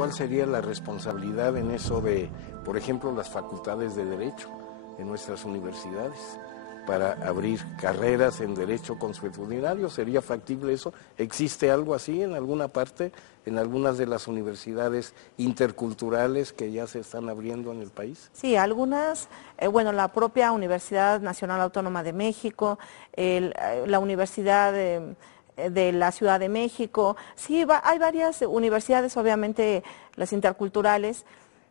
cuál sería la responsabilidad en eso de, por ejemplo, las facultades de Derecho en nuestras universidades, para abrir carreras en Derecho consuetudinario. ¿Sería factible eso? ¿Existe algo así en alguna parte, en algunas de las universidades interculturales que ya se están abriendo en el país? Sí, algunas, bueno, la propia Universidad Nacional Autónoma de México, la Universidad de la Ciudad de México, sí, hay varias universidades, obviamente las interculturales,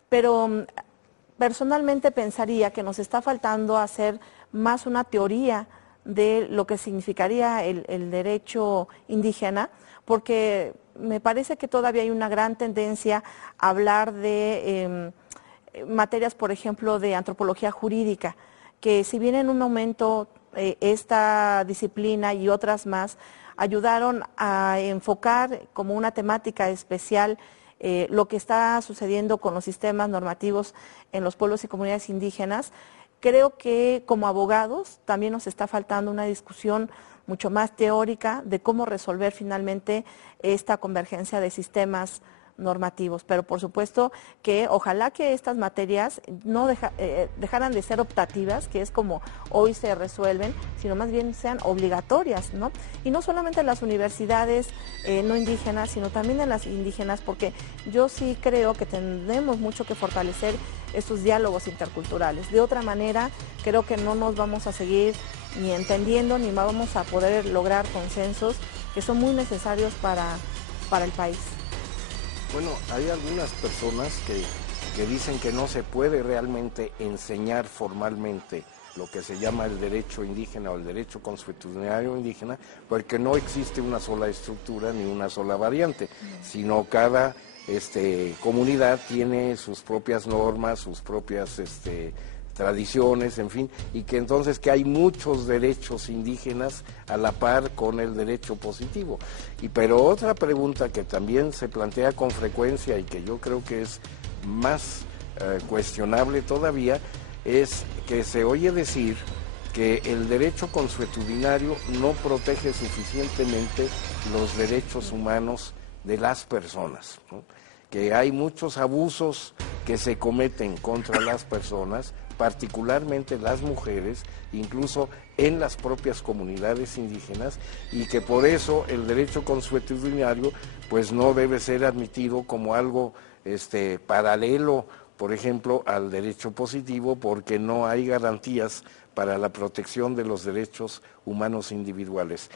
pero personalmente pensaría que nos está faltando hacer más una teoría de lo que significaría el derecho indígena, porque me parece que todavía hay una gran tendencia a hablar de materias, por ejemplo, de antropología jurídica, que si bien en un momento esta disciplina y otras más ayudaron a enfocar como una temática especial lo que está sucediendo con los sistemas normativos en los pueblos y comunidades indígenas, creo que como abogados también nos está faltando una discusión mucho más teórica de cómo resolver finalmente esta convergencia de sistemas normativos, pero por supuesto que ojalá que estas materias no dejaran de ser optativas, que es como hoy se resuelven, sino más bien sean obligatorias, ¿no? Y no solamente en las universidades no indígenas, sino también en las indígenas, porque yo sí creo que tenemos mucho que fortalecer estos diálogos interculturales. De otra manera, creo que no nos vamos a seguir ni entendiendo, ni vamos a poder lograr consensos que son muy necesarios para el país. Bueno, hay algunas personas que dicen que no se puede realmente enseñar formalmente lo que se llama el derecho indígena o el derecho consuetudinario indígena, porque no existe una sola estructura ni una sola variante, sino cada comunidad tiene sus propias normas, sus propias tradiciones, en fin, y que entonces que hay muchos derechos indígenas a la par con el derecho positivo. Pero otra pregunta que también se plantea con frecuencia y que yo creo que es más cuestionable todavía, es que se oye decir que el derecho consuetudinario no protege suficientemente los derechos humanos de las personas, ¿no? Que hay muchos abusos que se cometen contra las personas, particularmente las mujeres, incluso en las propias comunidades indígenas, y que por eso el derecho consuetudinario pues no debe ser admitido como algo paralelo, por ejemplo, al derecho positivo, porque no hay garantías para la protección de los derechos humanos individuales.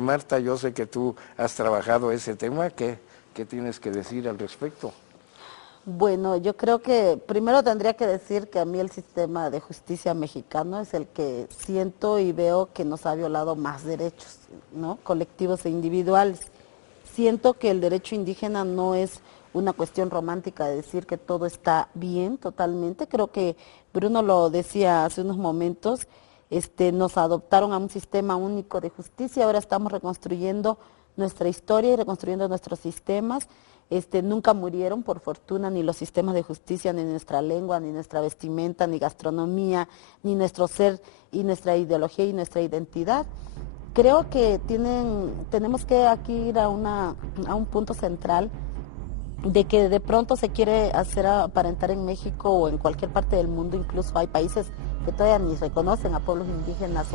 Marta, yo sé que tú has trabajado ese tema, ¿qué tienes que decir al respecto? Bueno, yo creo que primero tendría que decir que a mí el sistema de justicia mexicano es el que siento y veo que nos ha violado más derechos, ¿no? Colectivos e individuales. Siento que el derecho indígena no es una cuestión romántica de decir que todo está bien totalmente. Creo que Bruno lo decía hace unos momentos, nos adoptaron a un sistema único de justicia, ahora estamos reconstruyendo nuestra historia y reconstruyendo nuestros sistemas. Nunca murieron, por fortuna, ni los sistemas de justicia, ni nuestra lengua, ni nuestra vestimenta, ni gastronomía, ni nuestro ser y nuestra ideología y nuestra identidad. Creo que tenemos que aquí ir a un punto central de que de pronto se quiere hacer aparentar en México o en cualquier parte del mundo, incluso hay países que todavía ni reconocen a pueblos indígenas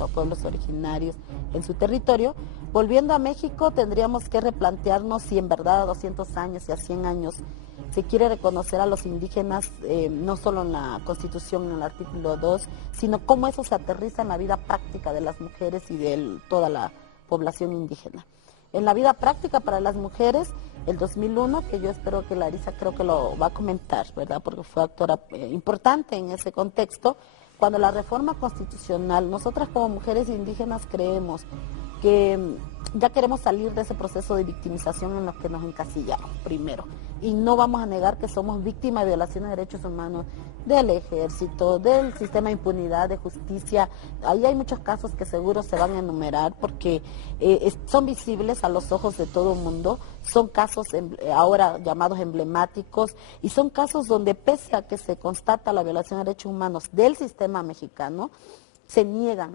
o pueblos originarios en su territorio. Volviendo a México, tendríamos que replantearnos si en verdad a 200 años y a 100 años se quiere reconocer a los indígenas, no solo en la Constitución, en el artículo 2, sino cómo eso se aterriza en la vida práctica de las mujeres y de toda la población indígena. En la vida práctica para las mujeres, el 2001, que yo espero que Larisa creo que lo va a comentar, ¿verdad? Porque fue actora importante en ese contexto. Cuando la reforma constitucional, nosotras como mujeres indígenas creemos que ya queremos salir de ese proceso de victimización en los que nos encasillaron primero. Y no vamos a negar que somos víctimas de violaciones de derechos humanos del ejército, del sistema de impunidad, de justicia. Ahí hay muchos casos que seguro se van a enumerar porque son visibles a los ojos de todo el mundo. Son casos ahora llamados emblemáticos y son casos donde pese a que se constata la violación de derechos humanos del sistema mexicano, se niega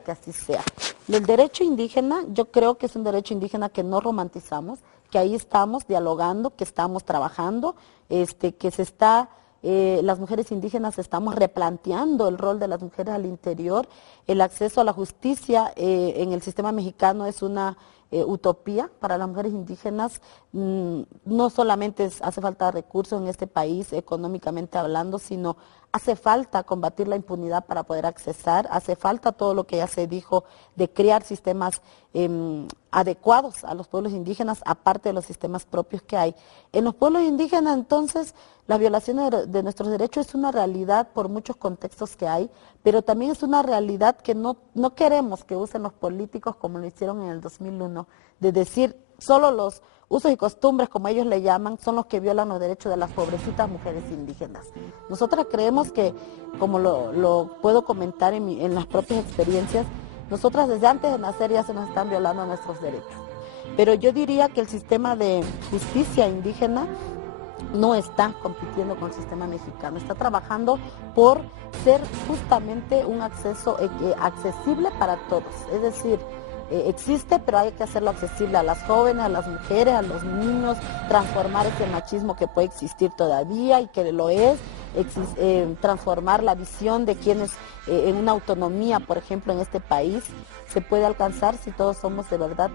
que así sea. El derecho indígena, yo creo que es un derecho indígena que no romantizamos, que ahí estamos dialogando, que estamos trabajando, que se está, las mujeres indígenas estamos replanteando el rol de las mujeres al interior. El acceso a la justicia en el sistema mexicano es una utopía para las mujeres indígenas. No solamente hace falta recursos en este país económicamente hablando, sino hace falta combatir la impunidad para poder accesar, hace falta todo lo que ya se dijo de crear sistemas adecuados a los pueblos indígenas, aparte de los sistemas propios que hay. En los pueblos indígenas, entonces, la violación de nuestros derechos es una realidad por muchos contextos que hay, pero también es una realidad que no queremos que usen los políticos como lo hicieron en el 2001, de decir solo los usos y costumbres, como ellos le llaman, son los que violan los derechos de las pobrecitas mujeres indígenas. Nosotras creemos que, como lo puedo comentar en las propias experiencias, nosotras desde antes de nacer ya se nos están violando nuestros derechos. Pero yo diría que el sistema de justicia indígena no está compitiendo con el sistema mexicano, está trabajando por ser justamente un acceso accesible para todos, es decir, existe, pero hay que hacerlo accesible a las jóvenes, a las mujeres, a los niños, transformar ese machismo que puede existir todavía y que lo es, transformar la visión de quienes en una autonomía, por ejemplo, en este país, se puede alcanzar si todos somos de verdad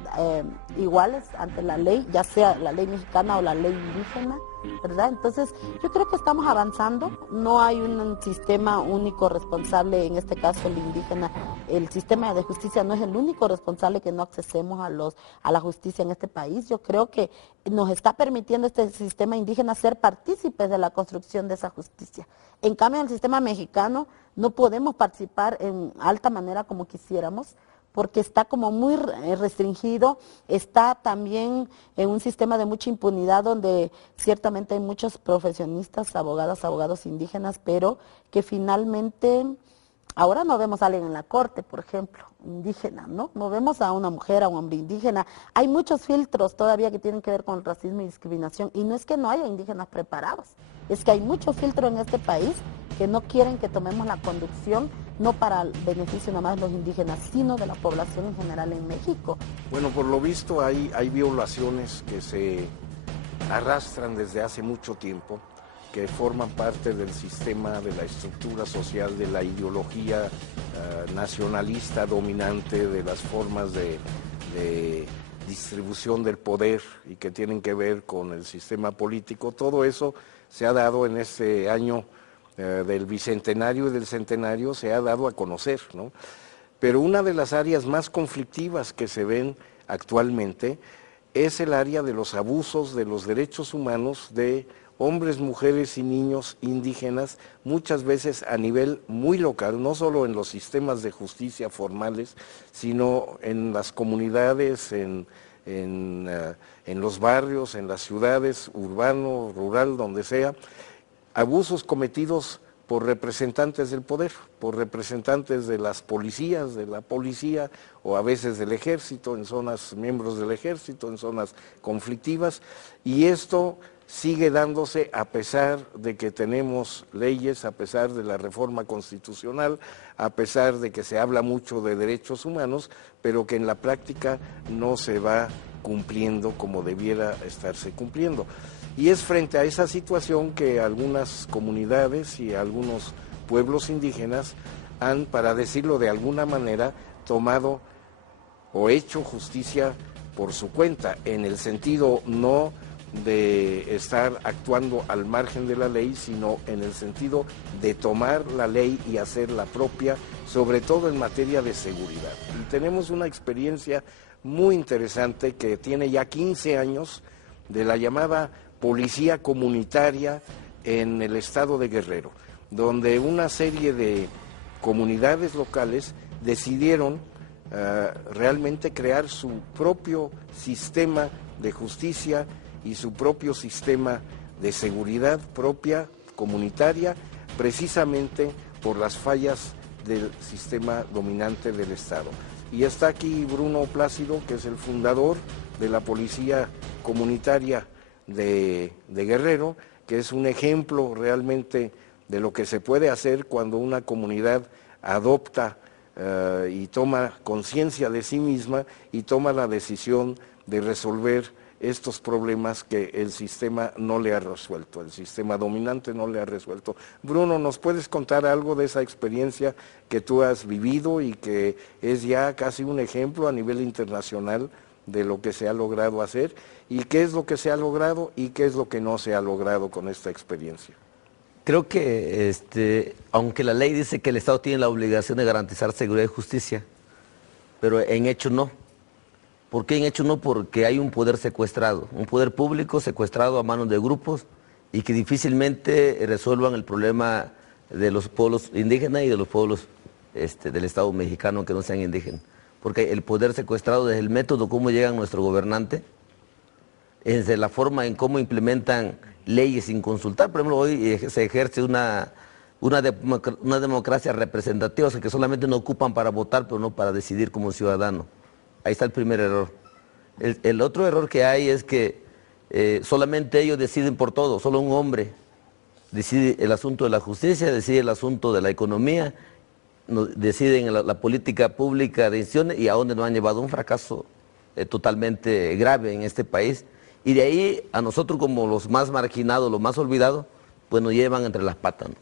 iguales ante la ley, ya sea la ley mexicana o la ley indígena, ¿verdad? Entonces, yo creo que estamos avanzando, no hay un sistema único responsable, en este caso el indígena, el sistema de justicia no es el único responsable que no accesemos a la justicia en este país. Yo creo que nos está permitiendo este sistema indígena ser partícipes de la construcción de esa justicia. En cambio, en el sistema mexicano no podemos participar en alta manera como quisiéramos, porque está como muy restringido, está también en un sistema de mucha impunidad donde ciertamente hay muchos profesionistas, abogados indígenas, pero que finalmente ahora no vemos a alguien en la corte, por ejemplo, indígena, ¿no? No vemos a una mujer, a un hombre indígena. Hay muchos filtros todavía que tienen que ver con el racismo y discriminación, y no es que no haya indígenas preparados, es que hay mucho filtro en este país que no quieren que tomemos la conducción, no para el beneficio nada más de los indígenas, sino de la población en general en México. Bueno, por lo visto hay violaciones que se arrastran desde hace mucho tiempo, que forman parte del sistema, de la estructura social, de la ideología nacionalista dominante, de las formas de distribución del poder y que tienen que ver con el sistema político. Todo eso se ha dado en este año del bicentenario y del centenario, se ha dado a conocer, ¿no? Pero una de las áreas más conflictivas que se ven actualmente es el área de los abusos de los derechos humanos de hombres, mujeres y niños indígenas, muchas veces a nivel muy local, no solo en los sistemas de justicia formales, sino en las comunidades, en los barrios, en las ciudades, urbano, rural, donde sea, abusos cometidos por representantes del poder, por representantes de las policías, de la policía o a veces del ejército, en zonas, miembros del ejército, en zonas conflictivas, y esto sigue dándose a pesar de que tenemos leyes, a pesar de la reforma constitucional, a pesar de que se habla mucho de derechos humanos, pero que en la práctica no se va cumpliendo como debiera estarse cumpliendo. Y es frente a esa situación que algunas comunidades y algunos pueblos indígenas han, para decirlo de alguna manera, tomado o hecho justicia por su cuenta, en el sentido no de estar actuando al margen de la ley, sino en el sentido de tomar la ley y hacerla propia, sobre todo en materia de seguridad. Y tenemos una experiencia muy interesante que tiene ya 15 años de la llamada policía comunitaria en el estado de Guerrero, donde una serie de comunidades locales decidieron realmente crear su propio sistema de justicia y su propio sistema de seguridad propia, comunitaria, precisamente por las fallas del sistema dominante del Estado. Y está aquí Bruno Plácido, que es el fundador de la Policía Comunitaria de Guerrero, que es un ejemplo realmente de lo que se puede hacer cuando una comunidad adopta y toma conciencia de sí misma y toma la decisión de resolver estos problemas que el sistema no le ha resuelto, el sistema dominante no le ha resuelto. Bruno, ¿nos puedes contar algo de esa experiencia que tú has vivido y que es ya casi un ejemplo a nivel internacional de lo que se ha logrado hacer? ¿Y qué es lo que se ha logrado y qué es lo que no se ha logrado con esta experiencia? Creo que, aunque la ley dice que el Estado tiene la obligación de garantizar seguridad y justicia, pero en hecho no. ¿Por qué en hecho no? Porque hay un poder secuestrado, un poder público secuestrado a manos de grupos y que difícilmente resuelvan el problema de los pueblos indígenas y de los pueblos del Estado mexicano que no sean indígenas. Porque el poder secuestrado desde el método cómo llegan nuestro gobernante, desde la forma en cómo implementan leyes sin consultar. Por ejemplo, hoy se ejerce una democracia representativa, o sea, que solamente nos ocupan para votar, pero no para decidir como ciudadano. Ahí está el primer error. El otro error que hay es que solamente ellos deciden por todo, solo un hombre decide el asunto de la justicia, decide el asunto de la economía, deciden la política pública de decisiones y a dónde nos han llevado un fracaso totalmente grave en este país. Y de ahí a nosotros como los más marginados, los más olvidados, pues nos llevan entre las patas, ¿no?